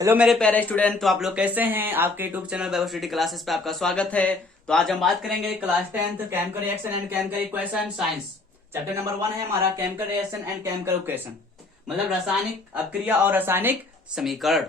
Hello मेरे प्यारे student, तो आप लोग कैसे हैं। आपके यूट्यूब चैनल वैभव स्टडी क्लासेस पे आपका स्वागत है। तो आज हम बात करेंगे class 10th chemical reaction and chemical equation science. Chapter number 1 है हमारा chemical reaction and chemical equation, मतलब रासायनिक अपक्रिया और रासायनिक समीकरण।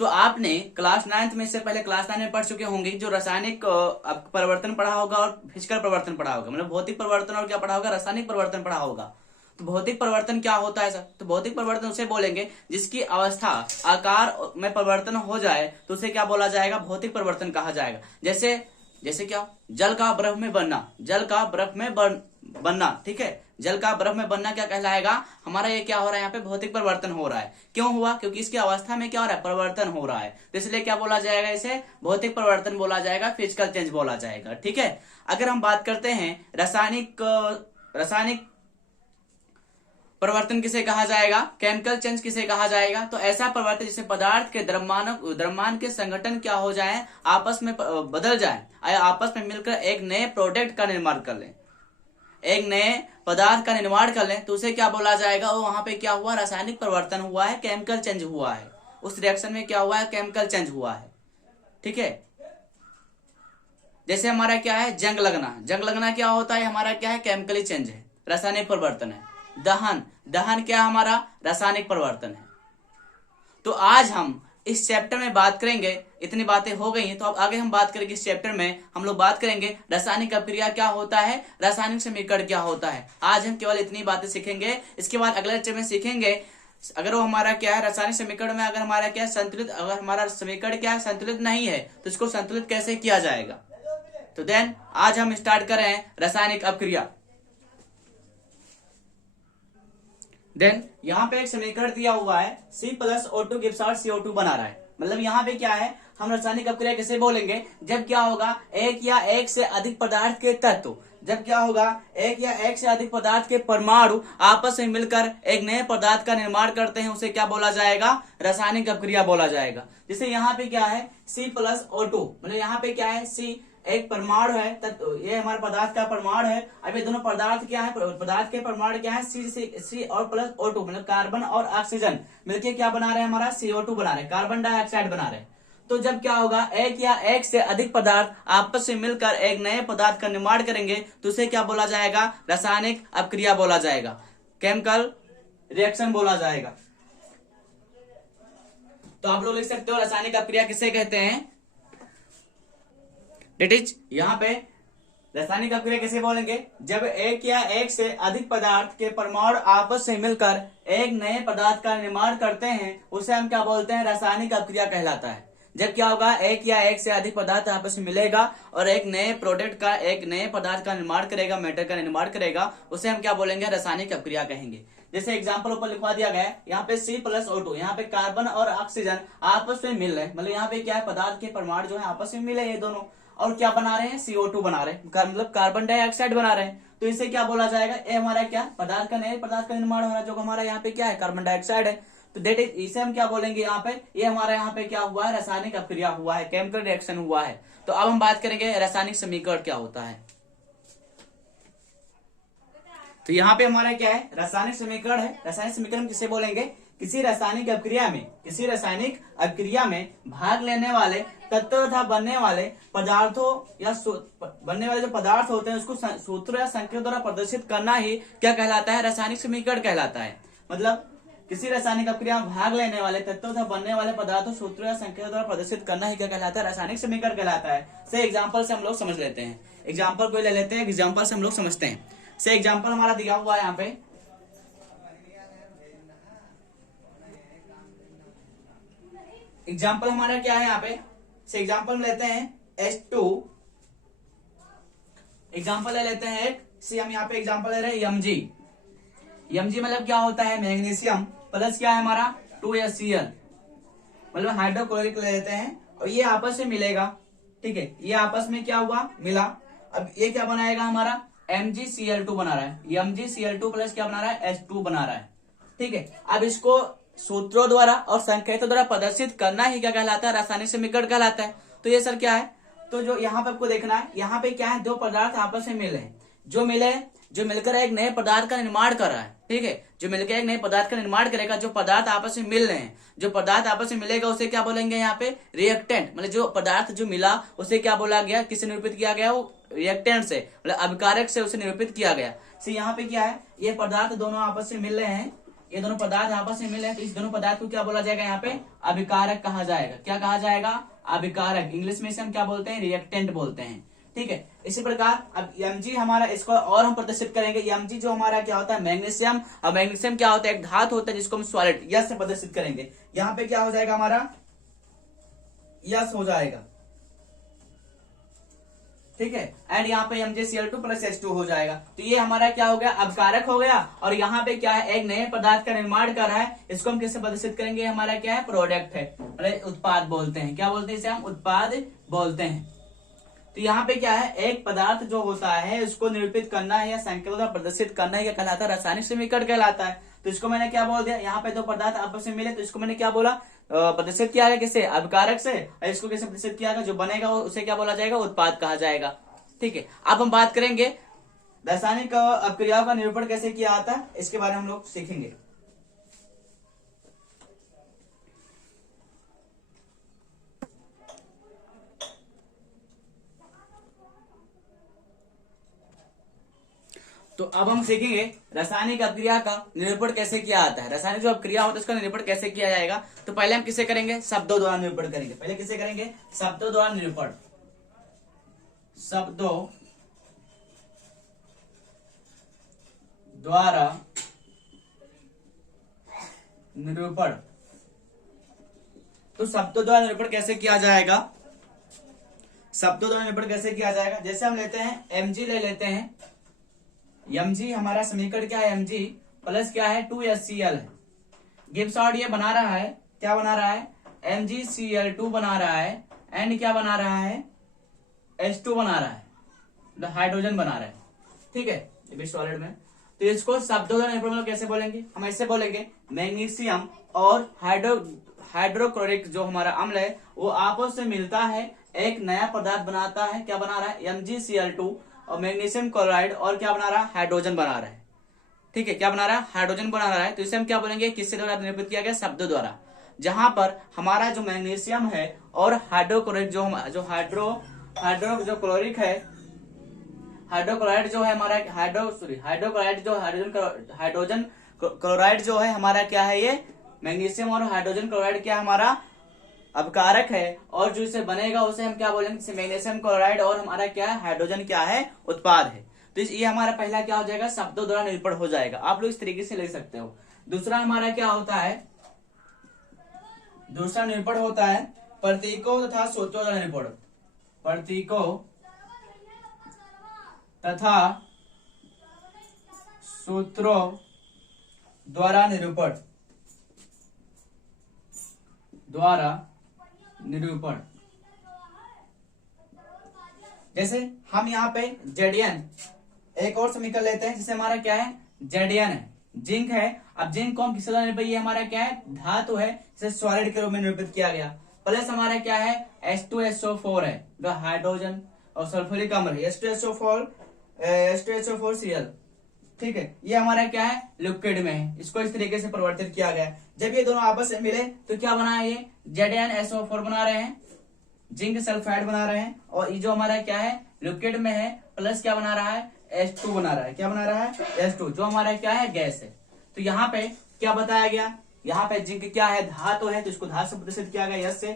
तो आपने क्लास 9th में, इससे पहले क्लास 9 में पढ़ चुके होंगे जो रासायनिक परिवर्तन पढ़ा होगा और फिजिकल परिवर्तन पढ़ा होगा, मतलब भौतिक परिवर्तन और क्या पढ़ा होगा, रासायनिक परिवर्तन पढ़ा होगा। तो भौतिक परिवर्तन क्या होता है सर? तो भौतिक परिवर्तन उसे बोलेंगे जिसकी अवस्था आकार में परिवर्तन हो जाए तो उसे क्या बोला जाएगा, भौतिक परिवर्तन कहा जाएगा। जैसे जैसे क्या, जल का बर्फ में बनना, जल का बर्फ में बनना, ठीक है। जल का बर्फ में बनना क्या कहलाएगा हमारा, ये क्या हो रहा है, यहाँ पे भौतिक परिवर्तन हो रहा है। क्यों हुआ? क्योंकि इसकी अवस्था में क्या हो रहा है, परिवर्तन हो रहा है। तो इसलिए क्या बोला जाएगा, इसे भौतिक परिवर्तन बोला जाएगा, फिजिकल चेंज बोला जाएगा, ठीक है। अगर हम बात करते हैं रासायनिक परिवर्तन किसे कहा जाएगा, केमिकल चेंज किसे कहा जाएगा, तो ऐसा परिवर्तन जिससे पदार्थ के द्रव्यमान के संगठन क्या हो जाए, आपस में बदल जाए, आपस में मिलकर एक नए प्रोडक्ट का निर्माण कर लें, एक नए पदार्थ का निर्माण कर लें, तो उसे क्या बोला जाएगा, वो वहां पे क्या हुआ, रासायनिक परिवर्तन हुआ है, केमिकल चेंज हुआ है। उस रिएक्शन में क्या हुआ है, केमिकल चेंज हुआ है, ठीक है। जैसे हमारा क्या है, जंग लगना, जंग लगना क्या होता है, हमारा क्या है, केमिकली चेंज है, रासायनिक परिवर्तन है। दहन, दहन क्या हमारा, रासायनिक परिवर्तन है। तो आज हम इस चैप्टर में बात करेंगे, इतनी बातें हो गई हैं, तो अब आगे हम बात करेंगे इस चैप्टर में, हम लोग बात करेंगे रासायनिक अपक्रिया क्या होता है, रासायनिक समीकरण क्या होता है। आज हम केवल इतनी बातें सीखेंगे। इसके बाद अगले लेक्चर में सीखेंगे अगर वो हमारा क्या है, रासायनिक समीकरण में अगर हमारा क्या है संतुलित, अगर हमारा समीकरण क्या है संतुलित नहीं है तो इसको संतुलित कैसे किया जाएगा। तो देन आज हम स्टार्ट कर रहे हैं रासायनिक अपक्रिया। देन यहाँ पे एक समीकरण दिया हुआ है, C+O2 गिव्स आउट CO2 बना रहा है। मतलब यहाँ पे क्या है, हम रासायनिक अपक्रिया कैसे बोलेंगे, जब क्या होगा, एक या एक से अधिक पदार्थ के तत्व, जब क्या होगा, एक या एक से अधिक पदार्थ के परमाणु आपस में मिलकर एक नए पदार्थ का निर्माण करते हैं, उसे क्या बोला जाएगा, रासायनिक अपक्रिया बोला जाएगा। जैसे यहाँ पे क्या है, C+O2, मतलब यहाँ पे क्या है, C एक परमाणु है, ये हमारे पदार्थ का परमाणु है। अब ये दोनों पदार्थ क्या है, पदार्थ के परमाणु क्या है, सी और प्लस O2, मतलब कार्बन और ऑक्सीजन मिलके क्या बना रहे हैं, हमारा CO2 बना रहे हैं, कार्बन डाइऑक्साइड बना रहे हैं। तो जब क्या होगा, एक या एक से अधिक पदार्थ आपस में मिलकर एक नए पदार्थ का निर्माण करेंगे तो उसे क्या बोला जाएगा, रासायनिक अपक्रिया बोला जाएगा, केमिकल रिएक्शन बोला जाएगा। तो आप लोग लिख सकते हो रासायनिक अपक्रिया किसे कहते हैं, डेट इज, यहाँ पे रासायनिक अपक्रिया कैसे बोलेंगे, जब एक या एक से अधिक पदार्थ के परमाणु आपस में मिलकर एक नए पदार्थ का निर्माण करते हैं, उसे हम क्या बोलते हैं, रासायनिक अपक्रिया कहलाता है। जब क्या होगा, एक या एक से अधिक पदार्थ आपस में मिलेगा और एक नए प्रोडक्ट का, एक नए पदार्थ का निर्माण करेगा, मैटर का निर्माण करेगा, उसे हम क्या बोलेंगे, रासायनिक अपक्रिया कहेंगे। जैसे एग्जाम्पल ऊपर लिखवा दिया गया है, यहाँ पे C+O2, यहाँ पे कार्बन और ऑक्सीजन आपस में मिल रहे हैं, मतलब यहाँ पे क्या है, पदार्थ के परमाणु जो है आपस में मिले ये दोनों, और क्या बना रहे हैं, CO2 बना रहे हैं, मतलब कार्बन डाइऑक्साइड बना रहे हैं। तो इसे क्या बोला जाएगा, ये हमारा क्या पदार्थ का, नए पदार्थ का निर्माण हो रहा है, जो हमारा यहाँ पे क्या है, कार्बन डाइऑक्साइड है। तो डेट इज, इसे हम क्या बोलेंगे, यहाँ पे ये हमारा यहाँ पे क्या हुआ है, रासायनिक अपक्रिया हुआ है, केमिकल रिएक्शन हुआ है। तो अब हम बात करेंगे रासायनिक समीकरण क्या होता है। तो यहाँ पे हमारा क्या है, रासायनिक समीकरण है। रासायनिक समीकरण किसे बोलेंगे, किसी रासायनिक अपक्रिया में भाग लेने वाले तत्व तथा बनने वाले पदार्थों या बनने वाले जो पदार्थ होते हैं उसको सूत्रों या संकेतों द्वारा प्रदर्शित करना ही क्या कहलाता है, रासायनिक समीकरण कहलाता है। मतलब किसी रासायनिक अपक्रिया में भाग लेने वाले तत्वों तथा बनने वाले पदार्थों, सूत्रों या संकेतों द्वारा प्रदर्शित करना ही क्या कहलाता है, रासायनिक समीकरण कहलाता है। से एग्जाम्पल से हम लोग समझ लेते हैं, एग्जाम्पल को ले लेते हैं, एग्जाम्पल से हम लोग समझते हैं। से एग्जाम्पल हमारा दिया हुआ है यहाँ पे, एग्जाम्पल हमारा क्या है यहाँ पे, से एग्जाम्पल लेते हैं H2, एग्जाम्पल ले लेते हैं एक, सी हम यहाँ पे एग्जाम्पल ले रहे हैं Mg। Mg मतलब क्या होता है, मैग्नीशियम प्लस क्या है हमारा 2HCl, मतलब हाइड्रोक्लोरिक ले लेते हैं, और ये आपस में मिलेगा, ठीक है, ये आपस में क्या हुआ, मिला। अब ये क्या बनाएगा हमारा, MgCl2 बना रहा है, MgCl2 प्लस क्या बना रहा है, H2 बना रहा है, ठीक है। अब इसको सूत्रों द्वारा और संकेतों द्वारा प्रदर्शित करना ही क्या कहलाता है, रासायनिक समीकरण कहलाता है। तो ये सर क्या है, तो जो यहाँ पे आपको देखना है, यहाँ पे क्या है, दो पदार्थ आपस में मिले हैं, जो मिले जो मिलकर एक नए पदार्थ का निर्माण कर रहा है, ठीक है, जो मिलकर एक नए पदार्थ का निर्माण करेगा, जो पदार्थ आपस में मिल रहे हैं, जो पदार्थ आपस में मिलेगा उसे क्या बोलेंगे यहाँ पे, रिएक्टेंट। मतलब जो पदार्थ जो मिला उसे क्या बोला गया, किससे निरूपित किया गया, वो रिएक्टेंट से, मतलब अभिकारक से उसे निरूपित किया गया। यहाँ पे क्या है, ये पदार्थ दोनों आपस में मिल रहे हैं, ये दोनों पदार्थ आपस में मिले हैं, तो इस दोनों पदार्थ को क्या बोला जाएगा, यहाँ पे अभिकारक कहा जाएगा। क्या कहा जाएगा, अभिकारक। इंग्लिश में इसे हम क्या बोलते हैं, रिएक्टेंट बोलते हैं, ठीक है। इसी प्रकार अब Mg हमारा, इसको और हम प्रदर्शित करेंगे। Mg जो हमारा क्या होता है, मैग्नीशियम, और मैग्नीशियम क्या होता है, एक धातु होता है जिसको हम सॉलिड यस से प्रदर्शित करेंगे। यहाँ पे क्या हो जाएगा हमारा, यस हो जाएगा, ठीक है। एंड यहाँ पे MgCl2 प्लस H2 हो जाएगा। तो ये हमारा क्या हो गया, अभिकारक हो गया। और यहाँ पे क्या है, एक नए पदार्थ का निर्माण कर रहा है, इसको हम किससे प्रदर्शित करेंगे, हमारा क्या है, प्रोडक्ट है, मतलब उत्पाद बोलते हैं। क्या बोलते हैं इसे, हम उत्पाद बोलते हैं। तो यहाँ पे क्या है, एक पदार्थ जो होता है उसको निरूपित करना है या संकेतों द्वारा प्रदर्शित करना है, क्या कहलाता है, रासायनिक समीकरण कहलाता है। तो इसको मैंने क्या बोल दिया, यहाँ पे दो पदार्थ आपस में मिले तो इसको मैंने क्या बोला, प्रदर्शित किया गया किससे, अभिकारक से। और इसको कैसे प्रदर्शित किया गया, जो बनेगा उसे क्या बोला जाएगा, उत्पाद कहा जाएगा, ठीक है। अब हम बात करेंगे रासायनिक अपक्रियाओं का निरूपण कैसे किया जाता है, इसके बारे में हम लोग सीखेंगे। तो अब हम सीखेंगे रासायनिक अपक्रिया का निरूपण कैसे किया जाता है। रासायनिक जो अपक्रिया होता है उसका निरूपण कैसे किया जाएगा, तो पहले हम किसे करेंगे, शब्दों द्वारा निरूपण करेंगे। पहले किसे करेंगे, शब्दों द्वारा निरूपण, शब्दों द्वारा निरूपण। तो शब्दों द्वारा निरूपण कैसे किया जाएगा, शब्दों द्वारा निरूपण कैसे किया जाएगा, जैसे हम लेते हैं Mg ले लेते हैं। Mg हमारा समीकरण क्या है, Mg प्लस क्या है, 2HCl है। गिब्स आउट ये बना रहा है, क्या बना रहा है, MgCl2 बना रहा है, एंड क्या बना रहा है, H2 बना रहा है, मतलब हाइड्रोजन बना रहा है, ठीक है, ये भी सॉलिड में। तो इसको शब्दों द्वारा निरूपण कैसे बोलेंगे, हम ऐसे बोलेंगे, मैग्नीशियम और हाइड्रोक्लोरिक जो हमारा अम्ल है वो आपस में मिलता है, एक नया पदार्थ बनाता है। क्या बना रहा है, MgCl2 और मैग्नीशियम क्लोराइड, और क्या बना रहा है, हाइड्रोजन बना रहा है, ठीक है। क्या बना रहा है, हाइड्रोजन बना रहा है। तो इसे हम क्या बोलेंगे, किससे द्वारा निरूपित किया गया, शब्दों द्वारा। जहां पर हमारा जो मैग्नीशियम है और हाइड्रोक्लोरिक जो हाइड्रो क्लोरिक है, हाइड्रोक्लोराइड जो है हमारा, हाइड्रोक्लोराइड जो हाइड्रोजन क्लोराइड जो है हमारा क्या है, ये मैग्नीशियम और हाइड्रोजन क्लोराइड क्या हमारा अपकारक है, और जो इसे बनेगा उसे हम क्या बोलेंगे, मैग्नीशियम क्लोराइड, और हमारा क्या है, हाइड्रोजन क्या है, उत्पाद है। तो ये हमारा पहला क्या हो जाएगा, शब्दों द्वारा निरूपण हो जाएगा। आप लोग इस तरीके से ले सकते हो। दूसरा हमारा क्या होता है, दूसरा निरूपण होता है प्रतीकों तथा सूत्रों द्वारा निरूपण, प्रतीकों तथा सूत्रों द्वारा निरूपण, जैसे हम यहाँ पे जेडियन एक और समीकरण लेते हैं, जिसे हमारा क्या है, जेडियन है, जिंक है। अब जिंक को हम किससे द्वारा निरूपित, ये हमारा क्या है, धातु है, जिसे सॉलिड के रूप में निरूपित किया गया। प्लस हमारा क्या है, H2SO4 है, जो हाइड्रोजन और सल्फ्यूरिक अम्ल है, H2SO4Cl, ठीक है। ये हमारा क्या है, लिक्विड में है, इसको इस तरीके से परिवर्तित किया गया है। जब ये दोनों आपस में मिले तो क्या बना है, ये ZnSO4 बना रहे हैं, जिंक सल्फाइड बना रहे हैं, और ये जो हमारा क्या है, लिक्विड में है, प्लस क्या बना रहा है, H2 बना रहा है। क्या बना रहा है, H2, जो हमारा क्या है, गैस है। तो यहाँ पे क्या बताया गया, यहाँ पे जिंक क्या है, धातु है, तो इसको धातु से प्रदर्शित किया गया, यस से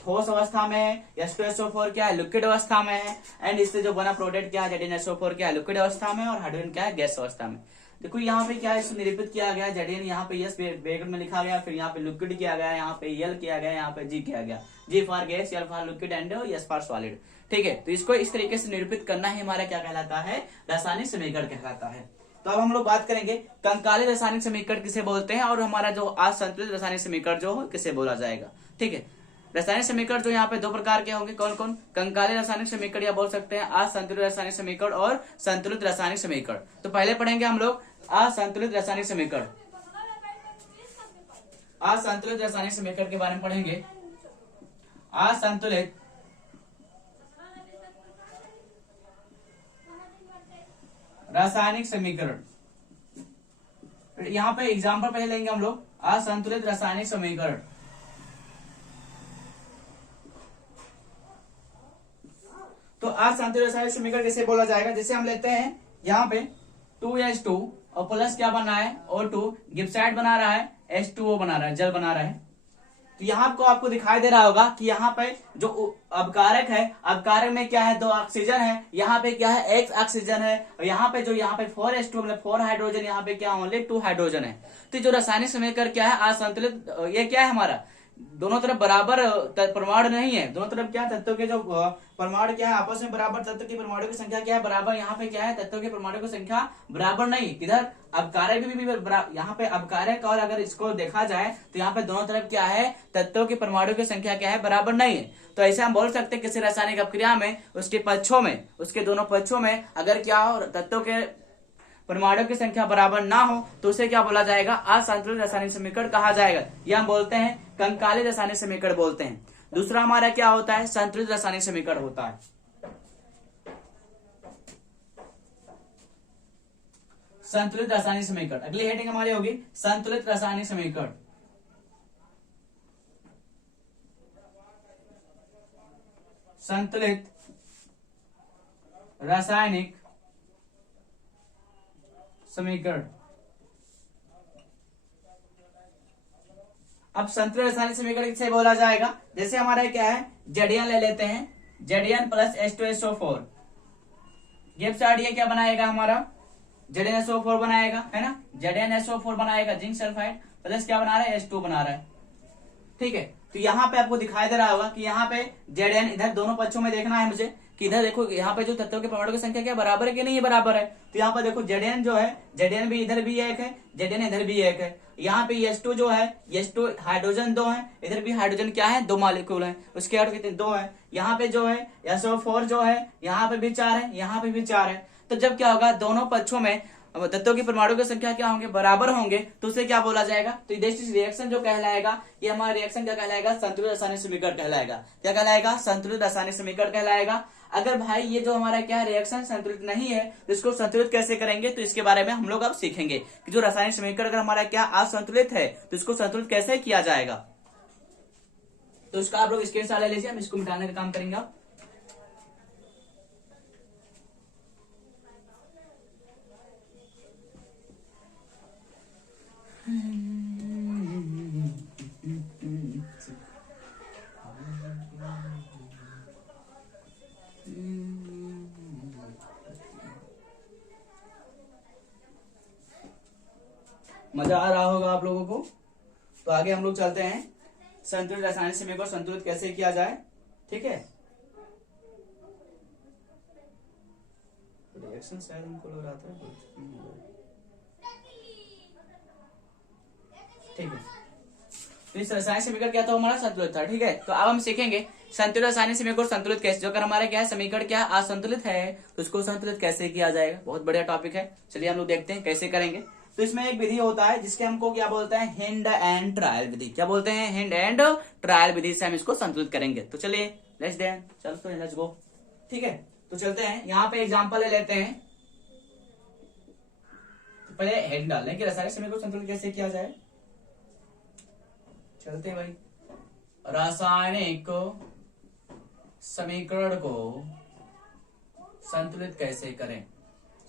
ठोस अवस्था में है, H2SO4 क्या है, लिक्विड अवस्था में है, एंड इससे जो बना प्रोडक्ट क्या है, ZnSO4 क्या है, लिक्विड अवस्था में, और हाइड्रोजन क्या है, गैस अवस्था में। देखो यहाँ पे क्या है, इसको निरूपित किया गया, जेडियन यहाँ पे यस ब्रैकेट में लिखा गया, फिर यहाँ पे लिक्विड किया गया, यहाँ पे यल किया गया, यहाँ पे जी किया गया, G for gas, L for liquid, and S for solid, ठीक है। तो इसको इस तरीके से निरूपित करना है, हमारा क्या कहलाता है, रासायनिक समीकरण कहलाता है। तो अब हम लोग बात करेंगे कंकाली रासायनिक समीकरण किसे बोलते हैं, और हमारा जो असंतुलित रासायनिक समीकरण जो किसे बोला जाएगा, ठीक है। रासायनिक समीकरण जो यहाँ पे दो प्रकार के होंगे, कौन कौन, कंकाली रासायनिक समीकरण या बोल सकते हैं असंतुलित रासायनिक समीकरण और संतुलित रासायनिक समीकरण। तो पहले पढ़ेंगे हम लोग असंतुलित रासायनिक समीकरण। असंतुलित रासायनिक समीकरण के बारे में पढ़ेंगे। असंतुलित रासायनिक समीकरण। यहाँ पे एग्जाम्पल पहले लेंगे हम लोग, असंतुलित रासायनिक समीकरण। तो असंतुलित रासायनिक समीकरण कैसे बोला जाएगा, जैसे हम लेते हैं यहाँ पे 2H2 और प्लस क्या बना है O2, गिब्साइड बना रहा है, H2O बना रहा है, जल बना रहा है। तो यहाँ आपको दिखाई दे रहा होगा कि यहाँ पे जो अबकारक है, अबकारक में क्या है, 2 ऑक्सीजन है, यहाँ पे क्या है, एक ऑक्सीजन है, और यहाँ पे 4H2 मतलब 4 हाइड्रोजन, यहाँ पे क्या ओनली 2 हाइड्रोजन है। तो जो रासायनिक समीकरण क्या है असंतुलित, ये क्या है हमारा, दोनों तरफ बराबर परमाणु नहीं है, दोनों तरफ क्या तत्वों के जो परमाणु क्या है आपस में बराबर, तत्व की परमाणु की संख्या क्या है बराबर, यहाँ पे क्या है तत्वों के परमाणु की संख्या बराबर नहीं, किधर अबकारक भी यहाँ पे अबकारक, और अगर इसको देखा जाए तो यहाँ पे दोनों तरफ क्या है तत्वों के परमाणु की संख्या क्या है बराबर नहीं है। तो ऐसे हम बोल सकते हैं किसी रासायनिक अपक्रिया में उसके पक्षों में, उसके दोनों पक्षों में अगर क्या हो तत्वों के परमाणु की संख्या बराबर ना हो तो उसे क्या बोला जाएगा, असंतुलित रासायनिक समीकरण कहा जाएगा। यह हम बोलते हैं कंकाली रासायनिक समीकरण बोलते हैं। दूसरा हमारा क्या होता है, संतुलित रासायनिक समीकरण होता है। संतुलित रासायनिक समीकरण, अगली हेडिंग हमारी होगी संतुलित रासायनिक समीकरण। संतुलित रासायनिक समीकरण। अब संतुलित रासायनिक समीकरण किसे बोला जाएगा, जैसे हमारा क्या है Zn ले लेते हैं, Zn प्लस H2SO4, गिब्साइड ये क्या बनाएगा हमारा ZnSO4 बनाएगा, है ना, ZnSO4 बनाएगा, जिंक सल्फाइड प्लस क्या बना रहा है H2 बना रहा है। ठीक है, तो यहाँ पे आपको दिखाई दे रहा होगा कि यहाँ पे Zn, इधर दोनों पक्षों में देखना है मुझे कि इधर देखो यहाँ पे जो तत्वों के परमाणु की संख्या क्या बराबर है कि नहीं बराबर है। तो यहाँ पर देखो Zn जो है, Zn भी इधर भी एक है, Zn इधर भी एक है, यहाँ पे H2 जो है, H2 हाइड्रोजन 2 है, इधर भी हाइड्रोजन क्या है 2 मॉलिक्यूल है, उसके और कितने 2 है। यहाँ पे जो है SO4 जो है, यहाँ पे भी 4 है, यहाँ पे भी 4 है। तो जब क्या होगा दोनों पक्षों में तत्वों की परमाणु की संख्या क्या होंगे बराबर होंगे, तो उसे क्या बोला जाएगा, तो रिएक्शन जो कहलाएगा, ये हमारा रिएक्शन क्या कहलाएगा, संतुलित रासायनिक समीकरण कहलाएगा। क्या कहलाएगा, संतुलित रासायनिक समीकरण कहलाएगा। अगर भाई ये जो हमारा क्या रिएक्शन संतुलित नहीं है तो इसको संतुलित कैसे करेंगे, तो इसके बारे में हम लोग अब सीखेंगे कि जो रासायनिक समीकरण अगर हमारा क्या असंतुलित है तो इसको संतुलित कैसे किया जाएगा। तो इसका आप लोग स्क्रीनशॉट ले लीजिए, हम इसको मिटाने का काम करेंगे। आप मजा आ रहा होगा आप लोगों को। तो आगे हम लोग चलते हैं, संतुलित रासायनिक समीकरण संतुलित कैसे किया जाए। ठीक है, रिएक्शन शायद हमको लग रहा था। ठीक है, तो इस रासायनिक समीकरण क्या था हमारा संतुलित था। ठीक है, तो अब हम सीखेंगे संतुलित रासायनिक समीकरण संतुलित कैसे, जो अगर हमारा क्या है समीकरण क्या असंतुलित है तो उसको संतुलित कैसे किया जाएगा। बहुत बढ़िया टॉपिक है, चलिए हम लोग देखते हैं कैसे करेंगे। तो इसमें एक विधि होता है जिसके हमको क्या बोलते हैं, हिंड एंड ट्रायल विधि। क्या बोलते हैं, हिंड एंड ट्रायल विधि से हम इसको संतुलित करेंगे। तो चलिए लेट्स गो। ठीक है, तो चलते हैं, यहाँ पे एग्जांपल ले लेते हैं। तो पहले हेड डाल लें कि रासायनिक समीकरण को संतुलित कैसे किया जाए। चलते हैं भाई, रासायनिक समीकरण को संतुलित कैसे करें,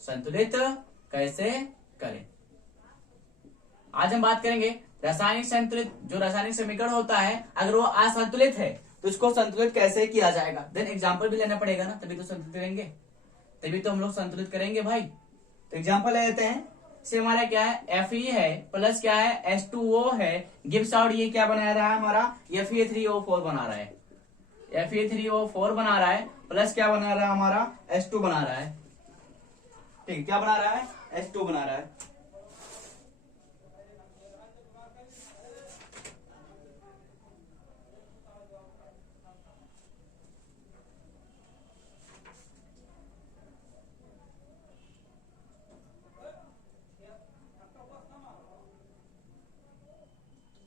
संतुलित कैसे करें। आज हम बात करेंगे रासायनिक संतुलित, जो रासायनिक समीकरण होता है अगर वो असंतुलित है तो इसको संतुलित कैसे किया जाएगा। देन एग्जांपल भी लेना पड़ेगा ना, तभी तो संतुलित करेंगे, तभी तो हम लोग संतुलित करेंगे भाई। तो एग्जांपल ले लेते हैं, से हमारा क्या है Fe है प्लस क्या है H2O है, गिब्स आउट ये क्या बना रहा है हमारा Fe3O4 बना रहा है, Fe3O4 बना रहा है, प्लस क्या बना रहा है हमारा H2 बना रहा है। ठीक, क्या बना रहा है H2 बना रहा है।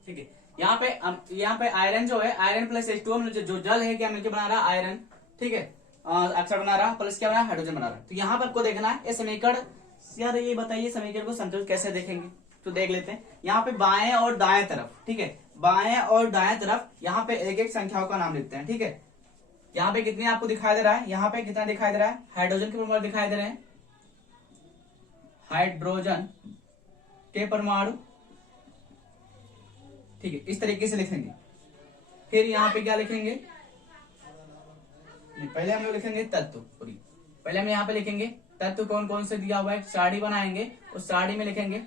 ठीक है, यहाँ पे आयरन जो है, आयरन प्लस H2O जो जल है क्या मिलकर बना रहा है आयरन। ठीक है, ऑक्साइड बना रहा प्लस क्या बना हाइड्रोजन बना रहा। तो यहाँ पर आपको देखना है ये समीकरण यार ये बताइए समीकरण को संतुलित कैसे देखेंगे, तो देख लेते हैं। यहाँ पे बाएं और दाएं तरफ, ठीक है, बाएं और दाएं तरफ यहाँ पे एक एक संख्याओं का नाम लिखते हैं, ठीक है। यहाँ पे कितने आपको दिखाई दे रहा है, यहाँ पे कितना दिखाई दे रहा है, हाइड्रोजन के परमाणु दिखाई दे रहे हैं, हाइड्रोजन के परमाणु, ठीक है, इस तरीके से लिखेंगे। फिर यहाँ पे क्या लिखेंगे, पहले हम लोग लिखेंगे तत्व पूरी, पहले हम यहाँ पे लिखेंगे तत्व कौन कौन से दिया हुआ है, साड़ी बनाएंगे, उस साड़ी में लिखेंगे,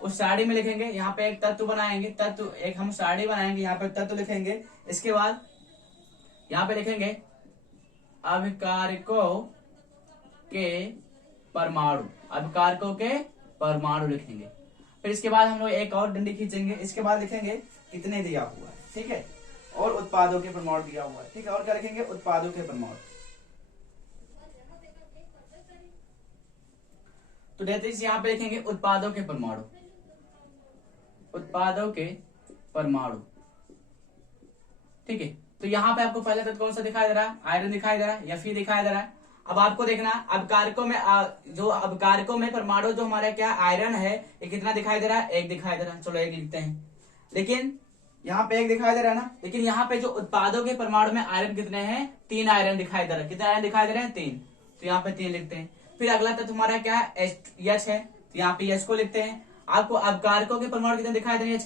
उस साड़ी में लिखेंगे, यहाँ पे एक तत्व बनाएंगे, तत्व एक हम साड़ी बनाएंगे, यहाँ पे तत्व लिखेंगे। इसके बाद यहाँ पे लिखेंगे अभिकारकों के परमाणु, अभिकारकों के परमाणु लिखेंगे। फिर इसके बाद हम लोग एक और डंडी खींचेंगे, इसके बाद लिखेंगे कितने दिया हुआ है, ठीक है, और उत्पादों के परमाणु दिया हुआ है, ठीक है, और क्या लिखेंगे, उत्पादों के परमाणु। तो यहाँ पे लिखेंगे उत्पादों के परमाणु, उत्पादों के परमाणु, ठीक है। तो यहाँ पे आपको पहले तत्व कौन सा दिखाई दे रहा है, आयरन दिखाई दे रहा है, Fe दिखाई दे रहा है। अब आपको देखना अभिकारकों में जो अभिकारकों में परमाणु जो हमारा क्या आयरन है, ये कितना दिखाई दे रहा है, एक दिखाई दे रहा है, चलो एक लिखते हैं। लेकिन यहाँ पे एक दिखाई दे रहा है ना, लेकिन यहाँ पे जो उत्पादों के परमाणु में आयरन कितने हैं, 3 आयरन दिखाई दे रहा है, कितने आयरन दिखाई दे रहे हैं, 3, तो यहाँ पे 3 लिखते हैं। फिर अगला तत्व हमारा क्या है, H है, तो यहाँ पे H को लिखते हैं। आपको अभिकारकों के परमाणु कितने दिखाई दे रहे हैं,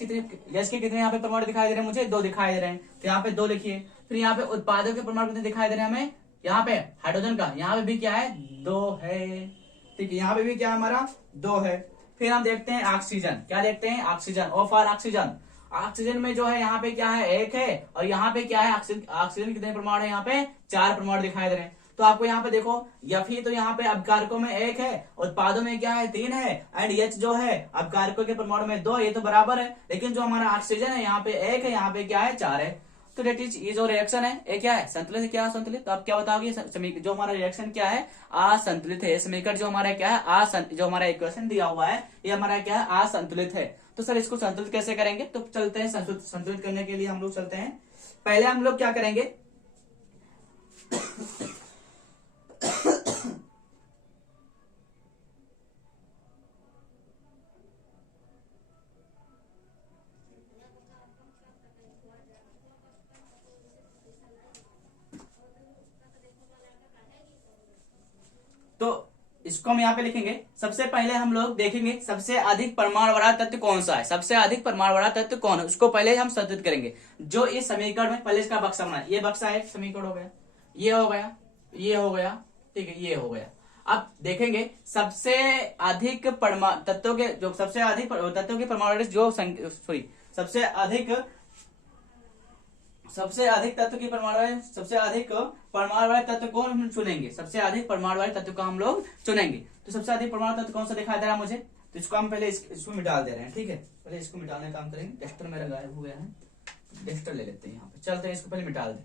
H के कितने यहाँ पे परमाणु दिखाई दे रहे हैं, मुझे 2 दिखाई दे रहे हैं, तो यहाँ पे 2 लिखिए। फिर यहाँ पे उत्पादों के परमाणु कितने दिखाई दे रहे हैं हमें, यहाँ पे हाइड्रोजन का, यहाँ पे भी क्या है, 2 है, ठीक है, यहाँ पे भी क्या हमारा 2 है। फिर हम देखते हैं ऑक्सीजन, क्या देखते हैं, oxygen, O for oxygen. Oxygen में जो है यहाँ पे क्या है, 1 है, और यहाँ पे क्या है, ऑक्सीजन कितने परमाणु है, यहाँ पे 4 परमाणु दिखाई दे रहे हैं। तो आपको यहाँ पे देखो Fe तो यहाँ पे अभिकारकों में 1 है, उत्पादों में क्या है, 3 है, एंड H जो है अभिकारकों के परमाणु में 2, ये तो बराबर है। लेकिन जो हमारा ऑक्सीजन है यहाँ पे 1 है, यहाँ पे क्या है, 4 है। तो डेट इज ये जो रिएक्शन है ये क्या है, संतुलित है, क्या असंतुलित, तो आप क्या बताओगे, जो हमारा रिएक्शन क्या है, असंतुलित है। समीकरण जो हमारा क्या है, जो हमारा इक्वेशन दिया हुआ है ये हमारा क्या है, असंतुलित है। तो सर इसको संतुलित कैसे करेंगे, तो चलते हैं संतुलित करने के लिए हम लोग चलते हैं। पहले हम लोग क्या करेंगे तो इसको हम यहाँ पे लिखेंगे। सबसे पहले हम लोग देखेंगे सबसे अधिक परमाणु वाला तत्व कौन सा है, सबसे अधिक परमाणु वाला तत्व कौन है, उसको पहले हम संतुलित करेंगे। जो इस समीकरण में पहले इसका बक्सा बना, ये बक्सा एक समीकरण हो गया, ये हो गया, ये हो गया, ठीक है, ये हो गया। अब देखेंगे सबसे अधिक परमाणु तत्वों के, जो सबसे अधिक तत्वों के परमाणु जो सबसे अधिक तत्व की परमाणु है, सबसे अधिक परमाणु वाले तत्व को हम चुनेंगे, सबसे अधिक परमाणु वाले तत्व को हम लोग चुनेंगे। तो सबसे अधिक परमाणु तत्व कौन सा दिखाई दे रहा है मुझे, तो इसको हम पहले इसको मिटा दे रहे हैं, ठीक है, पहले इसको मिटाने का काम करेंगे। डस्टर मेरा गायब हो गया है, डस्टर ले लेते हैं, यहाँ पे चलते हैं, इसको पहले मिटा दे।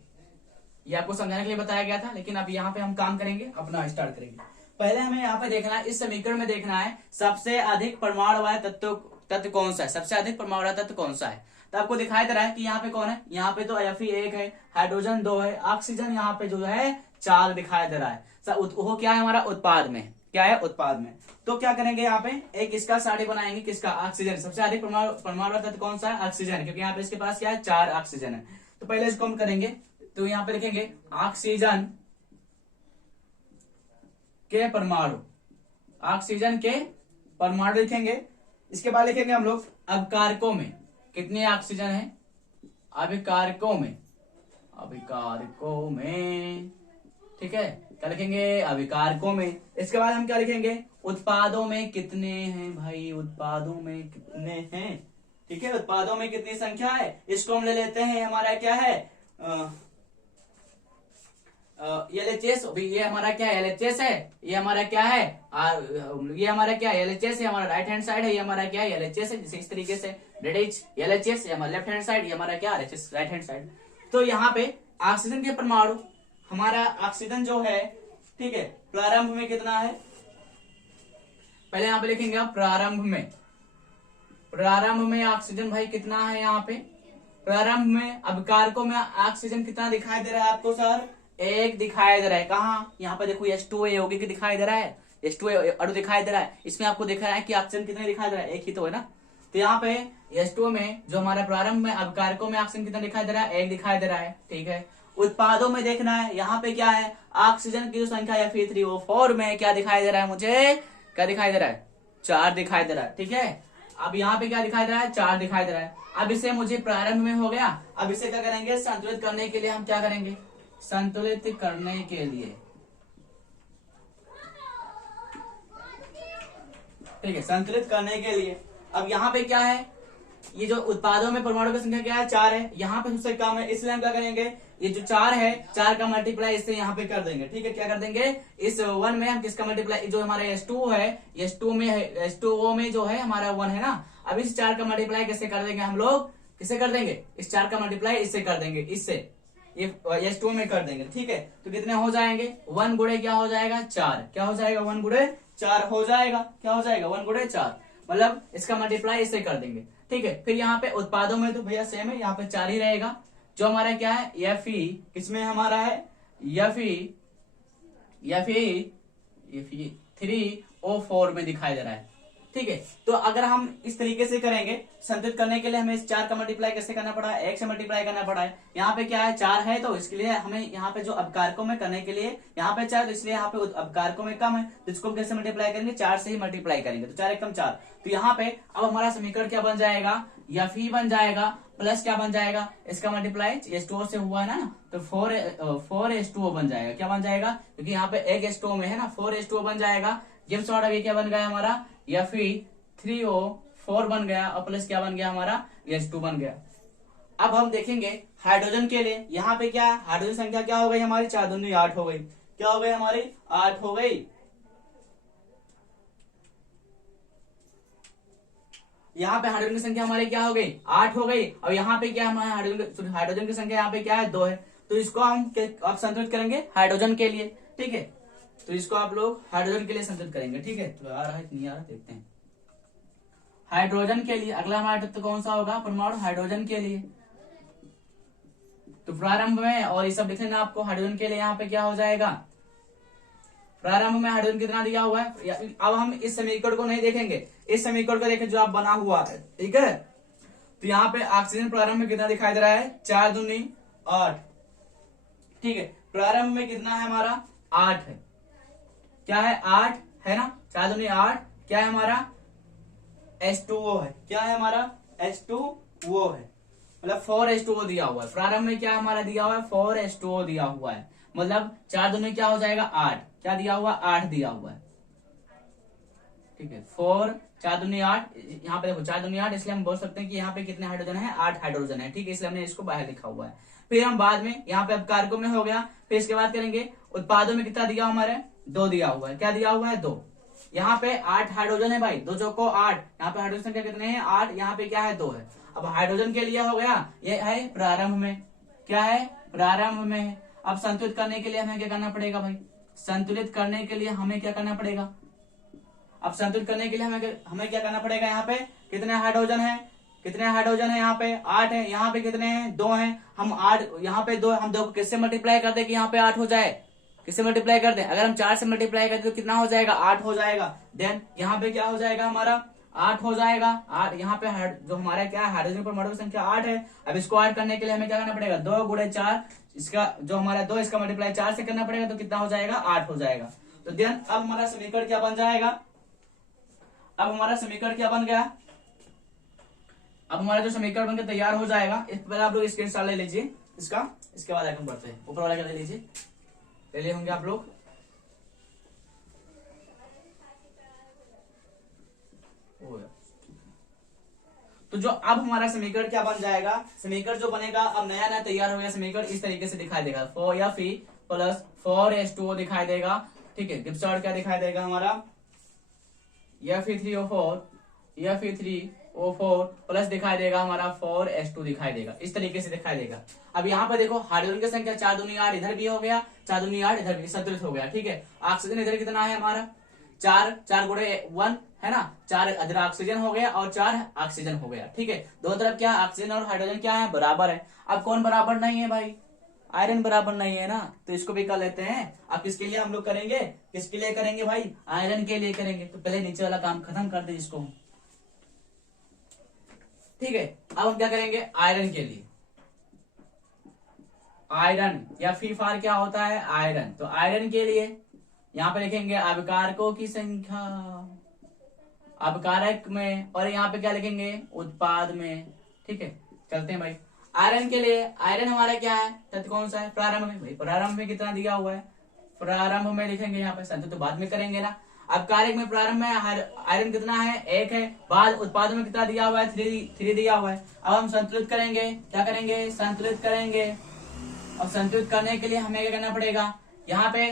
ये आपको समझाने के लिए बताया गया था, लेकिन अब यहाँ पे हम काम करेंगे, अपना स्टार्ट करेंगे। पहले हमें यहाँ पे देखना है, इस समीकरण में देखना है सबसे अधिक परमाणु वाला तत्व कौन सा है, सबसे अधिक परमाणु वाला तत्व कौन सा है। तो आपको दिखाई दे रहा है कि यहाँ पे कौन है, यहाँ पे तो Fe 1 है, हाइड्रोजन 2 है, ऑक्सीजन यहाँ पे जो है 4 दिखाई दे रहा है। वो क्या है हमारा, उत्पाद में, क्या है, उत्पाद में। तो क्या करेंगे, यहाँ पे एक इसका साड़ी बनाएंगे, किसका, ऑक्सीजन। सबसे अधिक परमाणु तत्व कौन सा है, ऑक्सीजन, क्योंकि यहाँ पे इसके पास क्या है, 4 ऑक्सीजन है। तो पहले इसको हम करेंगे, तो यहाँ पे लिखेंगे ऑक्सीजन के परमाणु, ऑक्सीजन के परमाणु लिखेंगे। इसके बाद लिखेंगे हम लोग अभिकारकों में कितने ऑक्सीजन है, अभिकारकों में, अभिकारकों में, ठीक है, क्या लिखेंगे, अभिकारकों में। इसके बाद हम क्या लिखेंगे, उत्पादों में कितने हैं भाई, उत्पादों में कितने हैं, ठीक है, उत्पादों में कितनी संख्या है, इसको हम ले लेते हैं, हमारा क्या है, LHS, ये हमारा क्या है, LHS है, ये हमारा क्या है, ये हमारा क्या है, LHS है, हमारा राइट हैंड साइड है, ये हमारा क्या है, LHS है, जैसे इस तरीके से LHS, ये हमारा लेफ्ट हैंड साइड, ये हमारा क्या, LHS राइट हैंड साइड। तो यहाँ पे ऑक्सीजन के परमाणु, हमारा ऑक्सीजन जो है, ठीक है, प्रारंभ में कितना है, पहले यहाँ पे लिखेंगे आप प्रारंभ में ऑक्सीजन भाई कितना है, यहाँ पे प्रारंभ में अभिकारकों में ऑक्सीजन कितना दिखाई दे रहा है आपको सर, 1 दिखाई दे रहा है। कहाँ, यहाँ पे देखो H2 यौगिक दिखाई दे रहा है, H2 अणु दिखाई दे रहा है, इसमें आपको दिख रहा है कि ऑक्सीजन कितने दिखाई दे रहा है, एक ही तो है ना। तो यहाँ पे H2 में जो हमारा प्रारंभ में अभिकारकों में ऑक्सीजन कितना दिखाई दे रहा है, एक दिखाई दे रहा है, ठीक है। उत्पादों में देखना है, यहाँ पे क्या है, ऑक्सीजन की जो संख्या है Fe3O4 में क्या दिखाई दे रहा है मुझे, क्या दिखाई दे रहा है, 4 दिखाई दे रहा है, ठीक है। अब यहाँ पे क्या दिखाई दे रहा है, 4 दिखाई दे रहा है। अब इसे मुझे प्रारंभ में हो गया, अब इसे क्या करेंगे, संतुलित करने के लिए हम क्या करेंगे, संतुलित करने के लिए, ठीक है, संतुलित करने के लिए। अब यहाँ पे क्या है, ये जो उत्पादों में परमाणु की संख्या क्या है, 4 है, यहाँ पे सबसे कम है, इसलिए हम क्या करेंगे, ये जो 4 है, 4 का मल्टीप्लाई इससे यहाँ पे कर देंगे, ठीक है। क्या कर देंगे, इस 1 में हम किसका मल्टीप्लाई, जो हमारा H2 है, H2 में है, H2O में जो है हमारा 1 है ना, अब इस 4 का मल्टीप्लाई किससे कर देंगे हम लोग, किससे कर देंगे, इस 4 का मल्टीप्लाई इससे कर देंगे, इससे ये H2 में कर देंगे, ठीक है। तो कितने हो जाएंगे, 1 गुणे क्या हो जाएगा, 4, क्या हो जाएगा, 1 गुणे 4 हो जाएगा, क्या हो जाएगा, 1 गुणे 4, मतलब इसका मल्टीप्लाई इससे कर देंगे, ठीक है। फिर यहाँ पे उत्पादों में तो भैया सेम है, यहाँ पे 4 ही रहेगा। जो हमारा क्या है, Fe किसमें हमारा है, Fe3O4 में दिखाई दे रहा है, ठीक है। तो अगर हम इस तरीके से करेंगे, संतुलित करने के लिए हमें इस 4 का मल्टीप्लाई कैसे करना पड़ा है, 1 से मल्टीप्लाई करना पड़ा है। यहाँ पे क्या है, 4 है, तो इसके लिए हमें यहाँ पे जो अपकारकों में करने के लिए यहाँ पे 4, तो इसलिए यहाँ पे अपकारकों में कम है, तो इसको हम कैसे मल्टीप्लाई करेंगे, 4 से ही मल्टीप्लाई करेंगे, तो 4 एकम 4। तो यहाँ पे अब हमारा समीकरण क्या बन जाएगा, Fe बन जाएगा, प्लस क्या बन जाएगा, इसका मल्टीप्लाई H2O से हुआ है ना, तो 4H2O बन जाएगा, क्या बन जाएगा, क्योंकि यहाँ पे एक H2O में है ना, 4H2O बन जाएगा। गिब्स ऑर्डर ये क्या बन गया हमारा, Fe3O4 बन गया, और प्लस क्या बन गया हमारा, H2 बन गया। अब हम देखेंगे हाइड्रोजन के लिए, यहाँ पे क्या, हाइड्रोजन संख्या क्या हो गई हमारी, 4 दूनी 8 हो गई, क्या हो गई हमारी, 8 हो गई। यहाँ पे हाइड्रोजन की संख्या हमारी क्या हो गई, 8 हो गई, और यहाँ पे क्या हमारे हाइड्रोजन की संख्या यहाँ पे क्या है, 2 है, तो इसको हम आप संतुलित करेंगे हाइड्रोजन के लिए, ठीक है। तो इसको आप लोग हाइड्रोजन के लिए संतुलित करेंगे, ठीक है। तो आ रहा है नहीं आ रहा, देखते हैं। हाइड्रोजन के लिए अगला हमारा तत्व कौन सा होगा, परमाणु हाइड्रोजन के लिए। तो प्रारंभ में, और ये सब लिख लेना आपको, हाइड्रोजन के लिए यहाँ पे क्या हो जाएगा, प्रारंभ में हाइड्रोजन कितना दिया हुआ है। अब हम इस समीकरण को नहीं देखेंगे, इस समीकरण को देखें जो आप बना हुआ है, ठीक है। तो यहाँ पे ऑक्सीजन प्रारंभ में कितना दिखाई दे रहा है, 4 दूनी 8, ठीक है। प्रारंभ में कितना है हमारा, 8 है, क्या है, 8 है ना, 4 दूनी 8, क्या है हमारा, H2O है, क्या है हमारा, H2O है, मतलब 4H2O दिया हुआ है। प्रारंभ में क्या हमारा दिया हुआ है, 4H2O दिया हुआ है, मतलब 4 दूनी क्या हो जाएगा, 8, क्या दिया हुआ, 8 दिया हुआ है, ठीक है। 4 दूनी 8, यहाँ पे देखो 4 दूनी 8, इसलिए हम बोल सकते हैं कि यहाँ पे कितने हाइड्रोजन है, 8 हाइड्रोजन है, ठीक है, इसलिए हमने इसको बाहर लिखा हुआ है। फिर हम बाद में यहाँ पे अपकारकों में हो गया, फिर इसके बाद करेंगे उत्पादों में कितना दिया हमारे, 2 दिया हुआ है, क्या दिया हुआ है, 2। यहाँ पे 8 हाइड्रोजन है भाई, 2 चौको 8, यहाँ पे हाइड्रोजन संख्या कितने हैं, 8, यहाँ पे क्या है, 2 है। अब हाइड्रोजन के लिए हो गया, ये है प्रारंभ में, क्या है, प्रारंभ में है। अब संतुलित करने के लिए हमें क्या करना पड़ेगा भाई, संतुलित करने के लिए हमें क्या करना पड़ेगा, अब संतुलित करने के लिए हमें क्या करना पड़ेगा, यहाँ पे कितने हाइड्रोजन है, कितने हाइड्रोजन है, यहाँ पे 8 है, यहाँ पे कितने हैं, 2 हैं, हम 8, यहाँ पे 2, हम 2 को किससे मल्टीप्लाई कर दे कि यहाँ पे 8 हो जाए, किससे मल्टीप्लाई कर दे, अगर हम 4 से मल्टीप्लाई करते तो कितना हो जाएगा, 8 हो जाएगा। देन यहाँ पे क्या हो जाएगा हमारा, 8 हो जाएगा, 8, यहाँ पे जो हमारा क्या है, हाइड्रोजन परमाणु की संख्या 8 है। अब इसको ऐड करने के लिए हमें क्या करना पड़ेगा, 2 गुणे 4, इसका जो हमारा 2, इसका मल्टीप्लाई 4 से करना पड़ेगा, तो कितना हो जाएगा, 8 हो जाएगा। तो देन अब हमारा समीकरण क्या बन जाएगा, अब हमारा समीकरण क्या बन गया, अब हमारा जो समीकरण बनकर तैयार हो जाएगा, इस पहले आप लोग स्क्रीनशॉट ले लीजिए इसका, इसके बाद आगे बढ़ते हैं। ऊपर वाला क्या ले लीजिए, ले लिए होंगे आप लोग। तो जो अब हमारा समीकरण क्या बन जाएगा, समीकरण जो बनेगा, अब नया नया तैयार हो गया समीकरण, इस तरीके से दिखाई देगा, 4Fe प्लस 4H2O दिखाई देगा, ठीक है। गिब्स ऑर्डर क्या दिखाई देगा हमारा, Fe3O4 प्लस दिखाई देगा हमारा 4H2 दिखाई देगा, इस तरीके से दिखाई देगा। अब यहाँ पे देखो हाइड्रोजन की संख्या 4 दूनी 8 इधर भी हो गया, 4 दूनी 8 इधर भी संतुलित हो गया, ठीक है। ऑक्सीजन इधर कितना है हमारा, 4 गुणे 1 है ना, 4 इधर ऑक्सीजन हो गया और 4 ऑक्सीजन हो गया, ठीक है। दोनों तरफ क्या ऑक्सीजन और हाइड्रोजन क्या है, बराबर है। अब कौन बराबर नहीं है भाई, आयरन बराबर नहीं है ना, तो इसको भी कर लेते हैं। अब किसके लिए हम लोग करेंगे, किसके लिए करेंगे भाई, आयरन के लिए करेंगे। तो पहले नीचे वाला काम खत्म कर दे इसको, ठीक है। अब हम क्या करेंगे, आयरन के लिए, आयरन या फी फार क्या होता है, आयरन। तो आयरन के लिए यहाँ पे लिखेंगे अभिकारकों की संख्या, अभिकारक में, और यहाँ पे क्या लिखेंगे, उत्पाद में, ठीक है। चलते हैं भाई आयरन के लिए। आयरन हमारा क्या है, तत्व कौन सा है, प्रारंभ में। भाई प्रारंभ में कितना दिया हुआ है, प्रारंभ में लिखेंगे यहाँ पे, संतुलित तो बाद में करेंगे ना। अब कारक में प्रारंभ में आयरन कितना है, 1 है। बाद उत्पाद में कितना दिया हुआ है, 3 दिया हुआ है। अब हम संतुलित करेंगे, क्या करेंगे, संतुलित करेंगे। अब संतुलित करने के लिए हमें क्या करना पड़ेगा, यहाँ पे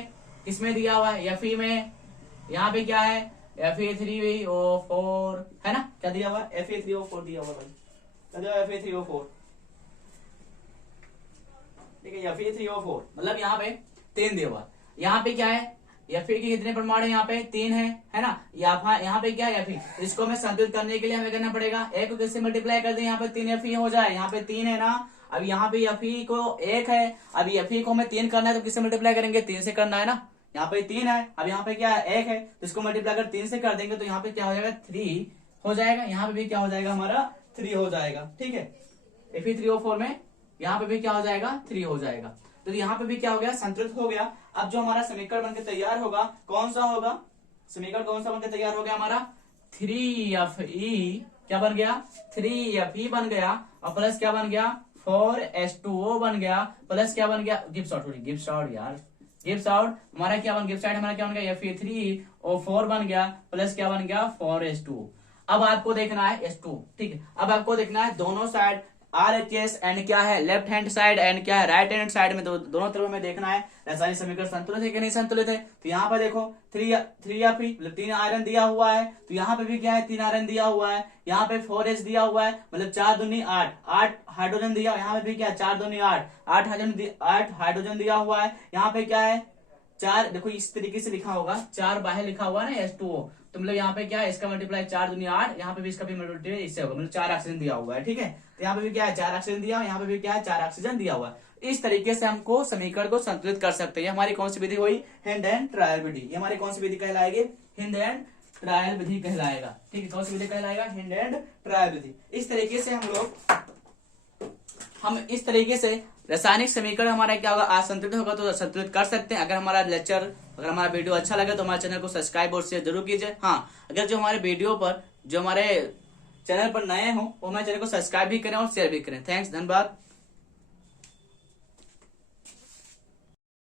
किसमें दिया हुआ है, Fe में, यहाँ पे क्या है, Fe3O4 है ना, क्या दिया हुआ है, Fe3O4 दिया हुआ है, क्या दिया हुआ है, Fe3O4, ठीक है। Fe3O4 मतलब यहाँ पे 3 दिया हुआ। यहाँ पे क्या है, Fe के कितने परमाणु यहाँ पे 3 है ना। यहाँ पे क्या है, Fe, इसको हमें संतुलित करने के लिए हमें करना पड़ेगा, एक को किससे मल्टीप्लाई कर दे, यहाँ पे 3 Fe हो जाए, यहाँ पे 3 है ना। अब यहाँ पे Fe को 1 है, अब Fe को हमें 3 करना है, तो किससे मल्टीप्लाई करेंगे, 3 से करना है ना। यहाँ पे 3 है, अब यहाँ पे क्या है, 1 है, तो इसको मल्टीप्लाई कर 3 से कर देंगे, तो यहाँ पे क्या हो जाएगा, 3 हो जाएगा। यहाँ पे भी क्या हो जाएगा, हमारा 3 हो जाएगा, ठीक है। Fe3O4 में यहाँ पे भी क्या हो जाएगा, 3 हो जाएगा। तो यहाँ पे भी क्या हो गया, संतुलित हो गया। अब जो हमारा समीकरण बनकर तैयार होगा, कौन सा होगा, समीकरण कौन सा बनकर तैयार हो गया हमारा, 3Fe क्या बन गया, 3Fe बन गया, और प्लस क्या बन गया, 4H2O बन गया, प्लस क्या बन गया, गिब्स आउट यार, गिब्स आउट हमारा क्या बन, गिब्स आउट हमारा क्या बन गया, Fe3O4 बन गया, प्लस क्या बन गया, 4H2O। अब आपको देखना है H2, ठीक है। अब आपको देखना है दोनों साइड RHS एंड क्या है, लेफ्ट हैंड साइड एंड क्या है, राइट हैंड साइड में, दोनों तरफ में देखना है रासायनिक समीकरण संतुलित है कि नहीं संतुलित है। तो यहाँ पर देखो 3Fe मतलब 3 आयरन दिया हुआ है, तो यहाँ पे भी क्या है, 3 आयरन दिया हुआ है। यहाँ पे 4H दिया हुआ है, मतलब 4 दूनी 8 हाइड्रोजन दिया, यहाँ पे भी क्या है, 4 दूनी 8 हाइड्रोजन दिया हुआ है। यहाँ पे क्या है, 4, देखो इस तरीके से लिखा होगा, 4 बाहर लिखा हुआ है ना H2O, तो मतलब यहाँ पे क्या है, इसका मल्टीप्लाई 4 दूनी 8, यहाँ पे भी इसका भी मल्टीप्लाई इससे होगा, मतलब 4 ऑक्सीजन दिया हुआ है, ठीक है। तो यहाँ पे भी क्या है, 4 ऑक्सीजन दिया, यहाँ पे भी क्या है, 4 ऑक्सीजन दिया हुआ है। इस तरीके से हमको समीकरण को संतुलित कर सकते हैं। हमारी कौन सी विधि हुई, हिंड एंड ट्रायल विधि। ये हमारी कौन सी विधि कहलाएगी, हिंड एंड ट्रायल विधि कहलाएगा, ठीक है। कौन सी विधि कहलाएगा, हिंड एंड ट्रायल विधि। इस तरीके से हम इस तरीके से रासायनिक समीकरण हमारा क्या होगा, असंतुलित होगा तो संतुलित कर सकते हैं। अगर हमारा लेक्चर, अगर हमारा वीडियो अच्छा लगे तो हमारे चैनल को सब्सक्राइब और शेयर जरूर कीजिए। हाँ, अगर जो हमारे वीडियो पर, जो हमारे चैनल पर नए हो, वो हमारे चैनल को सब्सक्राइब भी करें और शेयर भी करें। थैंक्स, धन्यवाद।